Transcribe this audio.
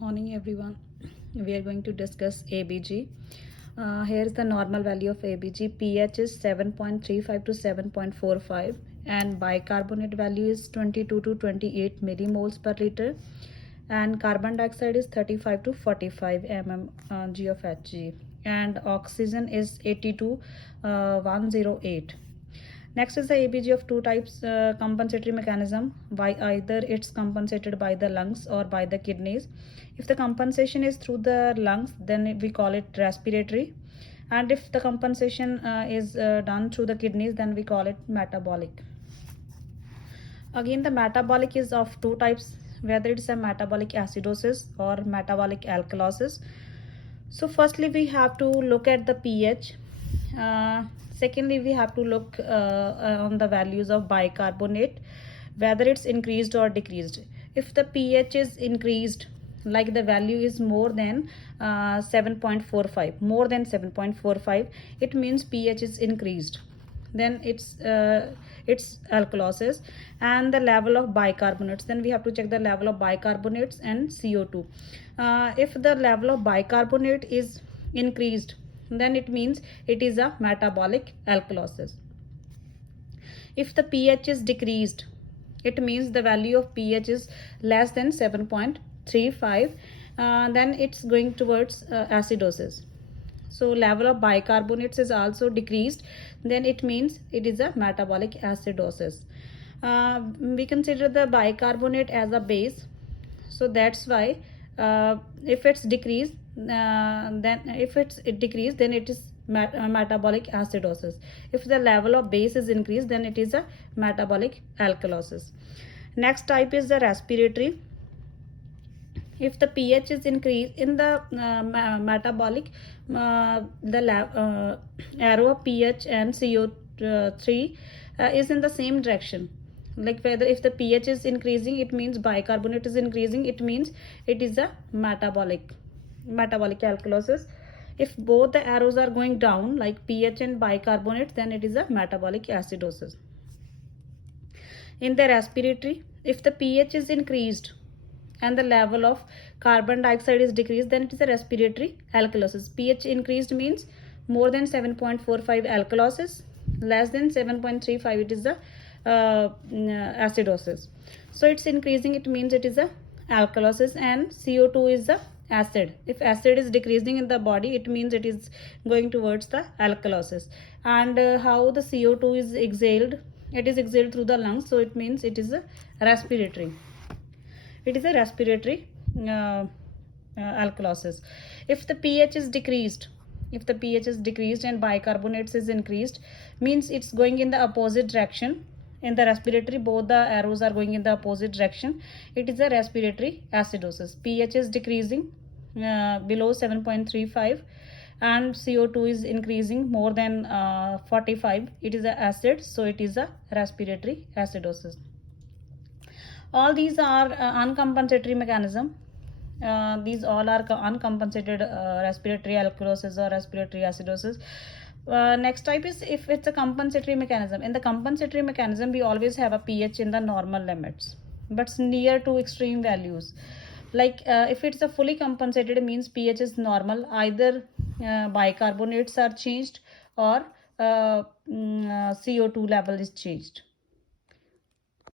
Morning everyone. We are going to discuss ABG. Here is the normal value of ABG. pH is 7.35 to 7.45 and bicarbonate value is 22 to 28 millimoles per liter and carbon dioxide is 35 to 45 g of Hg and oxygen is 80 to 108. Next is the ABG of two types compensatory mechanism. By either it's compensated by the lungs or by the kidneys. If the compensation is through the lungs, then we call it respiratory. And if the compensation is done through the kidneys, then we call it metabolic. Again, the metabolic is of two types, whether it's a metabolic acidosis or metabolic alkalosis. So firstly, we have to look at the pH. Secondly, we have to look on the values of bicarbonate, whether it's increased or decreased. If the pH is increased, like the value is more than 7.45, more than 7.45, it means pH is increased. Then it's alkalosis. And the level of bicarbonates, then we have to check the level of bicarbonates and CO2. If the level of bicarbonate is increased, then it means it is a metabolic alkalosis. If the pH is decreased, it means the value of pH is less than 7.35, then it's going towards acidosis. So level of bicarbonates is also decreased, then it means it is a metabolic acidosis. We consider the bicarbonate as a base, so that's why if it's decreased, then if it's decreased, then it is metabolic acidosis. If the level of base is increased, then it is a metabolic alkalosis. Next type is the respiratory. If the pH is increased in the metabolic, the arrow of pH and CO3 is in the same direction. Like whether if the pH is increasing, it means bicarbonate is increasing, it means it is a metabolic alkalosis. If both the arrows are going down, like pH and bicarbonate, then it is a metabolic acidosis. In the respiratory, if the pH is increased and the level of carbon dioxide is decreased, then it is a respiratory alkalosis. pH increased means more than 7.45 alkalosis, less than 7.35 it is a acidosis. So it's increasing, it means it is a alkalosis. And CO2 is the acid. If acid is decreasing in the body, it means it is going towards the alkalosis. And how the CO2 is exhaled, it is exhaled through the lungs, so it means it is a respiratory. It is a respiratory alkalosis. If the pH is decreased, and bicarbonates is increased, means it's going in the opposite direction. In the respiratory, both the arrows are going in the opposite direction. It is a respiratory acidosis. pH is decreasing below 7.35 and CO2 is increasing more than 45. It is a acid, so it is a respiratory acidosis. All these are uncompensatory mechanism. These all are uncompensated respiratory alkalosis or respiratory acidosis. Next type is if it's a compensatory mechanism. In the compensatory mechanism, we always have a pH in the normal limits, but near to extreme values. Like if it's a fully compensated, means pH is normal, either bicarbonates are changed or CO2 level is changed.